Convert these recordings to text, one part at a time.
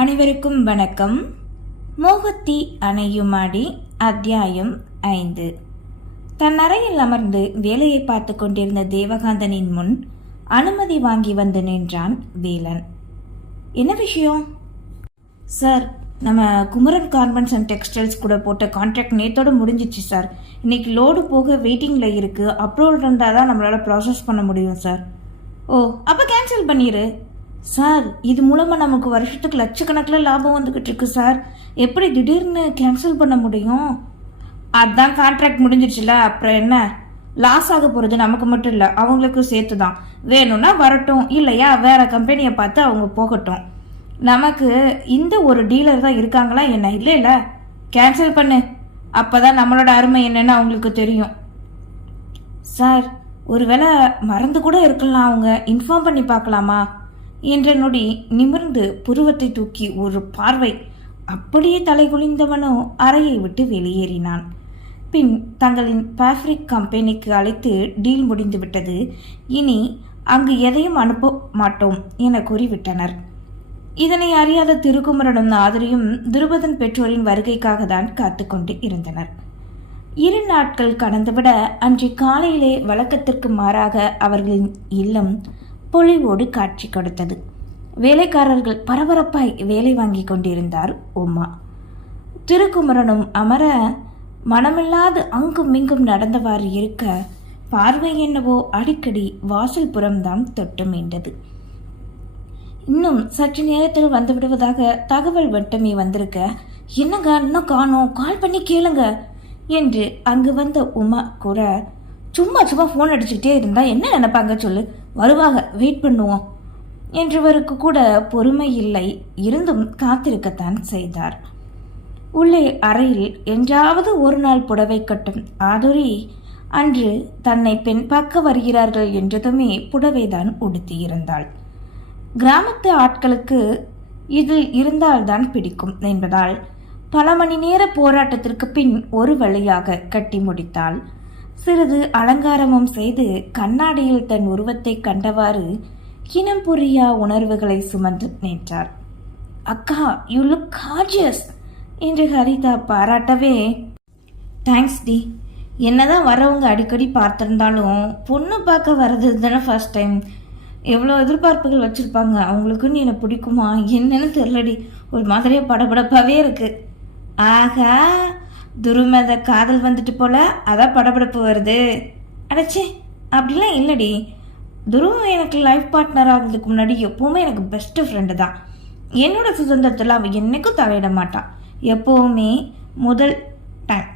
அனைவருக்கும் வணக்கம். மோகத்தி அணையுமாடி அத்தியாயம் ஐந்து. தன் அறையில் அமர்ந்து வேலையை பார்த்து கொண்டிருந்த தேவகாந்தனின் முன் அனுமதி வாங்கி வந்து நின்றான் வேலன். என்ன விஷயம்? சார் நம்ம குமரன் கார்மெண்ட்ஸ் அண்ட் டெக்ஸ்டைல்ஸ் கூட போட்ட கான்ட்ராக்ட் நேத்தோடு முடிஞ்சிச்சு சார். இன்னைக்கு லோடு போக வெயிட்டிங்கில் இருக்குது அப்ரூவல் இருந்தால் தான் நம்மளால் ப்ராசஸ் பண்ண முடியும் சார். ஓ அப்போ கேன்சல் பண்ணிடு சார் இது மூலமாக நமக்கு வருஷத்துக்கு லட்சக்கணக்கில் லாபம் வந்துக்கிட்டு இருக்கு சார். எப்படி திடீர்னு கேன்சல் பண்ண முடியும்? அதுதான் கான்ட்ராக்ட் முடிஞ்சிடுச்சுல அப்புறம் என்ன? லாஸ் ஆக போகிறது நமக்கு மட்டும் இல்லை அவங்களுக்கும் சேர்த்து தான் வேணும்னா வரட்டும் இல்லையா? வேற கம்பெனியை பார்த்து அவங்க போகட்டும். நமக்கு இந்த ஒரு டீலர் தான் இருக்காங்களா என்ன? இல்லை இல்லை கேன்சல் பண்ணு. அப்பதான் நம்மளோட அருமை என்னன்னு அவங்களுக்கு தெரியும். சார் ஒருவேளை மறந்து கூட இருக்கலாம் அவங்க. இன்ஃபார்ம் பண்ணி பார்க்கலாமா? என்ற நொடி நிமிர்ந்து புருவத்தை தூக்கி ஒரு பார்வை அப்படியே தலைகுலிந்தவனோ அறையை விட்டு வெளியேறினான். பின் தங்களின் பேஃப்ரிக் கம்பெனிக்கு அழைத்து டீல் முடிந்துவிட்டது இனி அங்கு எதையும் அனுப்ப மாட்டோம் என கூறிவிட்டனர். இதனை அறியாத திருக்குமரனும் ஆதரியும் துருபதன் பெற்றோரின் வருகைக்காக தான் காத்துக்கொண்டு இருந்தனர். இரு நாட்கள் கடந்துவிட அன்று காலையிலே வழக்கத்திற்கு மாறாக அவர்களின் இல்லம் பொலிவோடு காட்சி கொடுத்தது. வேலைக்காரர்கள் பரபரப்பாய் வேலை வாங்கி கொண்டிருந்தார் உமா. திருக்குமரனும் அமர மனமில்லாது அங்கும் இங்கும் நடந்தவாறு இருக்க பார்வை என்னவோ அடிக்கடி வாசல் புறம்தான் தொட்டு மீண்டது. இன்னும் சற்று நேரத்தில் வந்து விடுவதாக தகவல் வட்டமே வந்திருக்க என்னங்க இன்னும் காணோம் கால் பண்ணி கேளுங்க என்று அங்கு வந்த உமா கூட சும்மா சும்மா ஃபோன் அடிச்சுக்கிட்டே இருந்தா என்ன நினைப்பாங்க சொல்லு வருவாங்க வெயிட் பண்ணுவோம். என்றவருக்கு கூட பொறுமை இல்லை. இருந்தும் காத்திருக்கத்தான் செய்தார். உள்ளே அறையில் என்றாவது ஒரு நாள் புடவை கட்டும் ஆதுரி அன்று தன்னை பெண் பார்க்க வருகிறார்கள் என்றதுமே புடவைதான் உடுத்தியிருந்தாள் கிராமத்து ஆட்களுக்கு இதில் இருந்தால்தான் பிடிக்கும் என்பதால் பல மணி நேர போராட்டத்திற்கு பின் ஒரு வழியாக கட்டி முடித்தாள். சிறிது அலங்காரமும் செய்து கண்ணாடியில் தன் உருவத்தை கண்டவாறு இனம் புரியா உணர்வுகளை சுமந்து நின்றார். அக்கா யூ லுக் காஜியஸ் என்று ஹரிதா பாராட்டவே தேங்க்ஸ் டி. என்னதான் வரவங்க அடிக்கடி பார்த்துருந்தாலும் பொண்ணு பார்க்க வர்றது தானே ஃபர்ஸ்ட் டைம் எவ்வளோ எதிர்பார்ப்புகள் வச்சுருப்பாங்க. அவங்களுக்குன்னு என்னை பிடிக்குமா? என்னன்னு தெரிலடி ஒரு மாதிரியே படபடப்பாகவே இருக்குது ஆகா துருமத காதல் வந்துட்டு போல அதான் படபடப்பு வருது. அடைச்சே அப்படிலாம் இல்லடி. துருவம் எனக்கு லைஃப் பார்ட்னர் ஆகிறதுக்கு முன்னாடி எப்போவுமே எனக்கு பெஸ்ட் ஃப்ரெண்டு தான். என்னோட சுதந்திரத்தில் அவள் என்னைக்கும் தலையிட மாட்டான் எப்போவுமே முதல் டைம்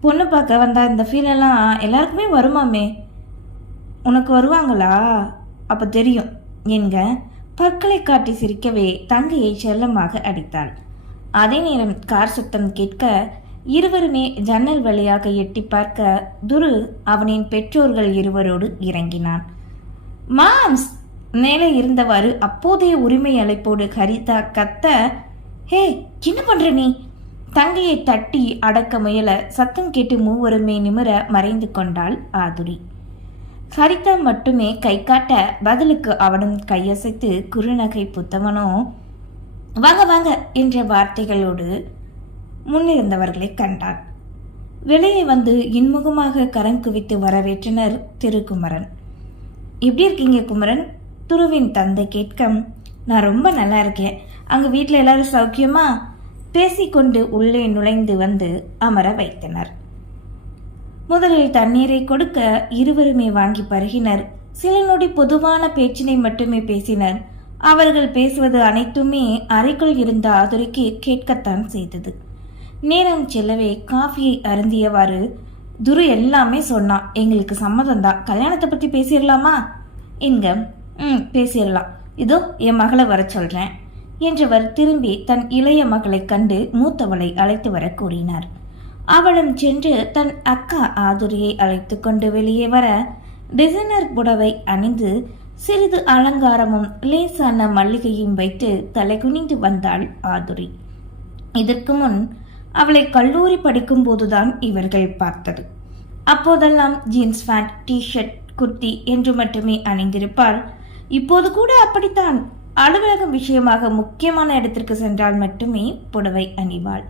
பொண்ணு பார்க்க வந்தால் இந்த ஃபீல் எல்லாம் எல்லாருக்குமே வருமாமே. உனக்கு வருவாங்களா? அப்போ தெரியும். என்க பற்களை காட்டி சிரிக்கவே தங்கையை செல்லமாக அடித்தாள். அதே நேரம் கார் சத்தம் கேட்க இருவருமே ஜன்னல் வழியாக எட்டி பார்க்க துரு அவனின் பெற்றோர்கள் இருவரோடு இறங்கினான். மாம்ஸ்! மேலே இருந்தவாறு அப்போதைய உரிமை அழைப்போடு ஹரிதா கத்த ஹே என்ன பண்ற நீ? தங்கையை தட்டி அடக்க முயல சத்தம் கேட்டு மூவருமே நிமிர மறைந்து கொண்டாள் ஆதுரி. ஹரிதா மட்டுமே கை காட்ட பதிலுக்கு அவனும் கையசைத்து குறுநகை புத்தவனோ வாங்க வாங்க என்ற வார்த்தைகளோடு முன்னிருந்தவர்களை கண்டான் வெளியே வந்து இன்முகமாக கரம் குவித்து வரவேற்றனர் திருக்குமரன். எப்படி இருக்கீங்க குமரன்? துருவின் தந்தை கேட்க நான் ரொம்ப நல்லா இருக்கேன். அங்கே வீட்டில் எல்லாரும் சௌக்கியமா? பேசிக்கொண்டு உள்ளே நுழைந்து வந்து அமர வைத்தனர். முதலில் தண்ணீரை கொடுக்க இருவருமே வாங்கி பருகினர். சில நொடி பொதுவான பேச்சினை மட்டுமே பேசினர். அவர்கள் பேசுவது அனைத்துமே அறைக்குள் இருந்த ஆதுரிக்கு கேட்கத்தான் செய்தது. நேரம் செல்லவே காஃபியை அருந்தியவாறு துரு எல்லாமே சொன்னான் எங்களுக்கு சம்மதம் தான் கல்யாணத்தை பற்றி பேசிடலாமா? என்க ம் பேசிடலாம். இதோ என் மகளை வர சொல்கிறேன் என்றவர் திரும்பி தன் இளைய மகளை கண்டு மூத்தவளை அழைத்து வர கூறினார். அவளும் சென்று தன் அக்கா ஆதுரியை அழைத்து கொண்டு வெளியே வர டிசைனர் புடவை அணிந்து சிறிது அலங்காரமும் லேசான மல்லிகையும் வைத்து தலை குனிந்து வந்தாள் ஆதுரி. இதற்கு முன் அவளை கல்லூரி படிக்கும் போதுதான் இவர்கள் பார்த்தது. அப்போதெல்லாம் jeans pant T shirt kurti என்று மட்டுமே அணிந்திருப்பாள். இப்போது கூட அப்படித்தான். அலுவலகம் விஷயமாக முக்கியமான இடத்திற்கு சென்றால் மட்டுமே புடவை அணிவாள்.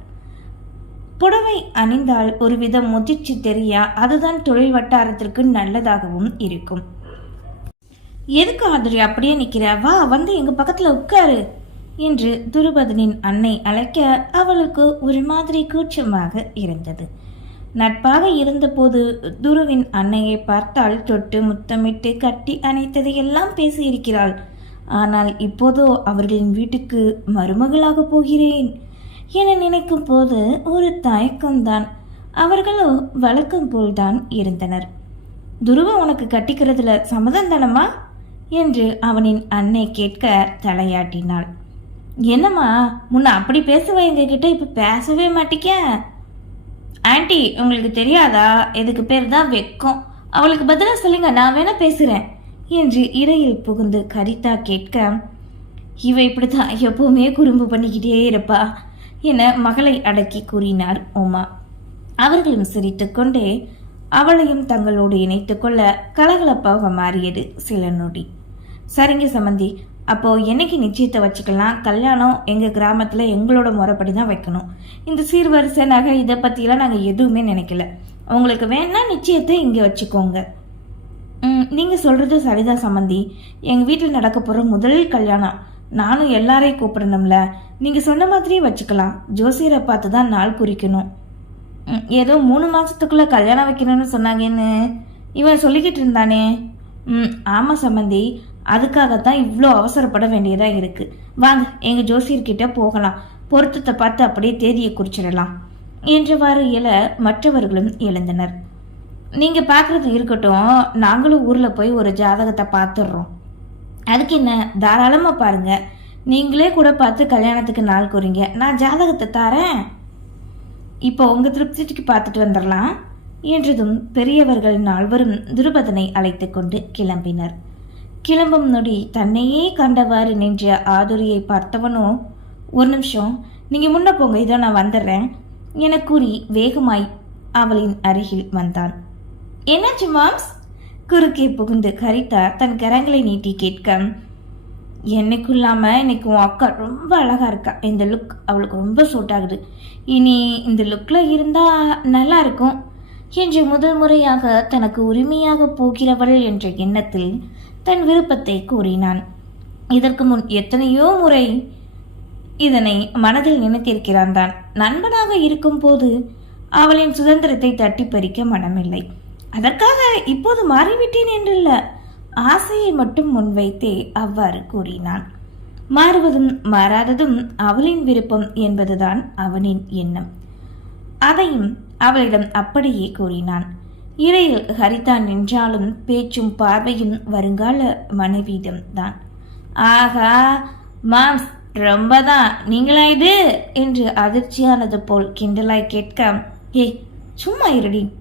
புடவை அணிந்தால் ஒருவித முதிர்ச்சி தெரிய அதுதான் தொழில் வட்டாரத்திற்கு நல்லதாகவும் இருக்கும். எதுக்கு ஆதிரி அப்படியே நிக்கிற? வா வந்து எங்க பக்கத்துல உட்காரு. என்று துருபதனின் அன்னை அழைக்க அவளுக்கு ஒரு மாதிரி கூச்சமாக இருந்தது. நட்பாக இருந்தபோது துருவின் அன்னையை பார்த்தால் தொட்டு முத்தமிட்டு கட்டி அணைத்ததை எல்லாம் பேசியிருக்கிறாள். ஆனால் இப்போதோ அவர்களின் வீட்டுக்கு மருமகளாக போகிறேன் என நினைக்கும் போது ஒரு தயக்கம்தான். அவர்களோ வழக்கம் போல்தான் இருந்தனர். துருவ உனக்கு கட்டிக்கிறதுல சம்மதம் தானமா என்று அவனின் அன்னை கேட்க தலையாட்டினாள். என்னம்மா முன்ன அப்படி பேசுவ எங்ககிட்ட இப்போ பேசவே மாட்டிக்க? ஆன்டி உங்களுக்கு தெரியாதா? இதுக்கு பேர் தான் வெக்கம். அவளுக்கு பதிலாக சொல்லுங்க நான் வேணா பேசுகிறேன் என்று இடையில் புகுந்து கரிதா கேட்க இவ இப்படித்தான் எப்பவுமே குறும்பு பண்ணிக்கிட்டே இருப்பா என மகளை அடக்கி கூறினார் உமா. அவர்களும் சிரித்துக்கொண்டே அவளையும் தங்களோடு இணைத்துக்கொள்ள கலகலப்பாக மாறியது சில நொடி. சரிங்க சமந்தி அப்போது என்னைக்கு நிச்சயத்தை வச்சுக்கலாம்? கல்யாணம் எங்கள் கிராமத்தில் எங்களோட முறைப்படி தான் வைக்கணும். இந்த சீர்வரிசை நகை இதை பற்றிலாம் நாங்கள் எதுவுமே நினைக்கல. உங்களுக்கு வேணால் நிச்சயத்தை இங்கே வச்சுக்கோங்க. நீங்கள் சொல்கிறது சரிதா சரிதான் சம்மந்தி எங்கள் வீட்டில் நடக்க போகிற முதல் கல்யாணம். நானும் எல்லாரையும் கூப்பிடணும்ல. நீங்கள் சொன்ன மாதிரியே வச்சுக்கலாம். ஜோசியரை பார்த்து தான் நாள் குறிக்கணும். ம், ஏதோ மூணு மாதத்துக்குள்ளே கல்யாணம் வைக்கணும்னு சொன்னாங்கன்னு இவன் சொல்லிக்கிட்டு இருந்தானே. ம் ஆமாம் சம்மந்தி அதுக்காகத்தான் இவ்வளோ அவசரப்பட வேண்டியதாக இருக்குது வாங்க எங்கள் ஜோசியர்கிட்ட போகலாம். பொருத்தத்தை பார்த்து அப்படியே தேதியை குறிச்சிடலாம். என்றவாறு இயல மற்றவர்களும் எழுந்தனர். நீங்கள் பார்க்குறது இருக்கட்டும் நாங்களும் ஊரில் போய் ஒரு ஜாதகத்தை பார்த்துடுறோம். அதுக்கு என்ன? தாராளமாக பாருங்கள் நீங்களே கூட பார்த்து கல்யாணத்துக்கு நாள் குறிங்க. நான் ஜாதகத்தை தாரேன். இப்போ உங்கள் திருப்திக்கு பார்த்துட்டு வந்துடலாம் என்றதும் பெரியவர்கள் நால்வரும் துருபதனை அழைத்து கொண்டு கிளம்பினர். கிளம்பும் நொடி தன்னையே கண்டவாறு நின்ற ஆதுரியை பார்த்தவனோ ஒரு நிமிஷம் நீங்க முன்ன போங்க இதோ நான் வந்துடுறேன் என கூறி வேகமாய் அவளின் அருகில் வந்தான். என்னாச்சு மாம்ஸ்? குறுக்கே புகுந்து கரிதா தன் கரங்களை நீட்டி கேட்க என்னைக்கும் இல்லாமல் இன்னைக்கு உன் அக்கா ரொம்ப அழகா இருக்கா. இந்த லுக் அவளுக்கு ரொம்ப சூட் ஆகுது. இனி இந்த லுக்கில் இருந்தால் நல்லா இருக்கும் என்று முதல் முறையாக தனக்கு உரிமையாக போகிறவள் என்ற எண்ணத்தில் தன் விருப்பத்தை கூறினான். இதற்கு முன் எத்தனையோ முறை இதனை மனதில் நினைத்திருக்கிறான் தான் நண்பனாக இருக்கும்போது அவளின் சுதந்திரத்தை தட்டி பறிக்க மனமில்லை. அதற்காக இப்போது மாறிவிட்டேன் என்றல்ல ஆசையை மட்டும் முன்வைத்தே அவ்வாறு கூறினான். மாறுவதும் மாறாததும் அவளின் விருப்பம் என்பதுதான் அவனின் எண்ணம். அதையும் அவளிடம் அப்படியே கூறினான். இடையில் ஹரிதா நின்றாலும் பேச்சும் பார்வையும் வருங்கால மனைவியிடம் தான் ஆகா மாம்ஸ் ரொம்ப தான் நீங்களா இது? என்று அதிர்ச்சியானது போல் கிண்டலாய் கேட்க ஏய் சும்மா இருடி.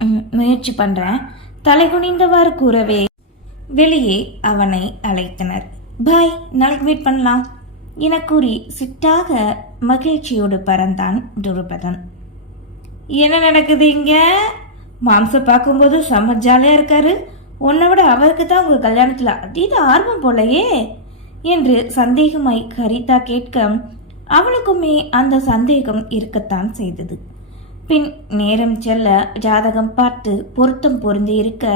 "ம், முயற்சி பண்ணுறேன் தலை குனிந்தவாறு கூறவே வெளியே அவனை அழைத்தனர். பாய் நாளைக்கு மீட் பண்ணலாம். என கூறி சிட்டாக மகிழ்ச்சியோடு பறந்தான் துருபதன். என்ன நடக்குது இங்கே? மாம்ச பார்க்கும்போது செம்ம ஜாலியாக இருக்காரு. உன்னை விட அவருக்கு தான் உங்கள் கல்யாணத்தில் அதீத ஆர்வம் போலையே. என்று சந்தேகமாய் ஹரிதா கேட்க அவளுக்குமே அந்த சந்தேகம் இருக்கத்தான் செய்தது. பின் நேரம் செல்ல ஜாதகம் பார்த்து பொருத்தம் பொருந்தி இருக்க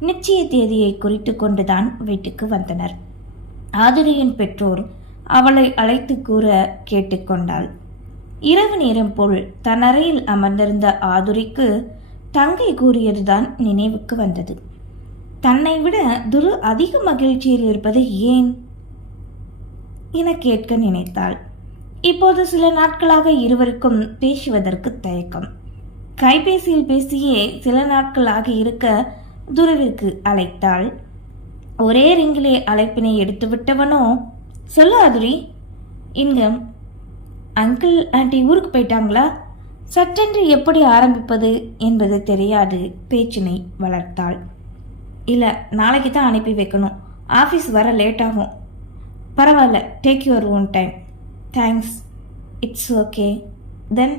நிச்சய தேதியை குறித்து கொண்டுதான் வீட்டுக்கு வந்தனர். ஆதிரியின் பெற்றோர் அவளை அழைத்து கூற கேட்டுக்கொண்டாள் இரவு நேரம் போல் தன் அறையில் அமர்ந்திருந்த ஆதுரிக்கு தங்கை கூறியதுதான் நினைவுக்கு வந்தது. தன்னை விட துரு அதிக மகிழ்ச்சியில் இருப்பது ஏன்? என கேட்க நினைத்தாள். இப்போது சில நாட்களாக இருவருக்கும் பேசுவதற்கு தயக்கம். கைபேசியில் பேசியே சில நாட்களாக இருக்க துருவிற்கு அழைத்தாள். ஒரே ரிங்கிலே அழைப்பினை எடுத்து விட்டவனோ? சொல்ல ஆதுரி இங்க அங்கிள் ஆண்டி ஊருக்கு போயிட்டாங்களா? சட்டென்று எப்படி ஆரம்பிப்பது என்பது தெரியாது பேச்சினை வளர்த்தாள். இல்லை நாளைக்கு தான் அனுப்பி வைக்கணும். ஆஃபீஸ் வர லேட் ஆகும். பரவாயில்ல take your own time thanks it's okay then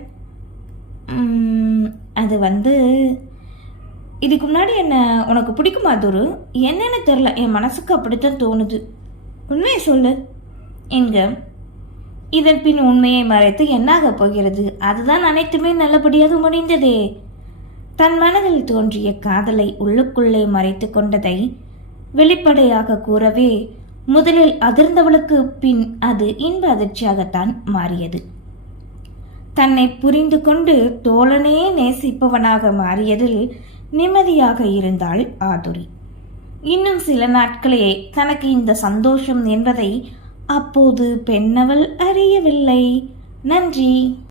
அது வந்து இதுக்கு முன்னாடி என்ன உனக்கு பிடிக்குமா துரு? என்னன்னு தெரில என் மனசுக்கு அப்படித்தான் தோணுது. உண்மையை சொல்லு. என்க இதன் பின் உண்மையை மறைத்து என்னாகப் போகிறது? அதுதான் அனைத்துமே நல்லபடியாக முடிந்ததே. தன் மனதில் தோன்றிய காதலை உள்ளுக்குள்ளே மறைத்து கொண்டதை வெளிப்படையாக கூறவே முதலில் அதிர்ந்தவளுக்கு பின் அது இன்ப அதிர்ச்சியாகத்தான் மாறியது. தன்னை புரிந்து கொண்டு தோழனே நேசிப்பவனாக மாறியதில் நிம்மதியாக இருந்தாள் ஆதுரி. இன்னும் சில நாட்களே தனக்கு இந்த சந்தோஷம் என்பதை அப்போது பெண்ணவள் அறியவில்லை. நன்றி.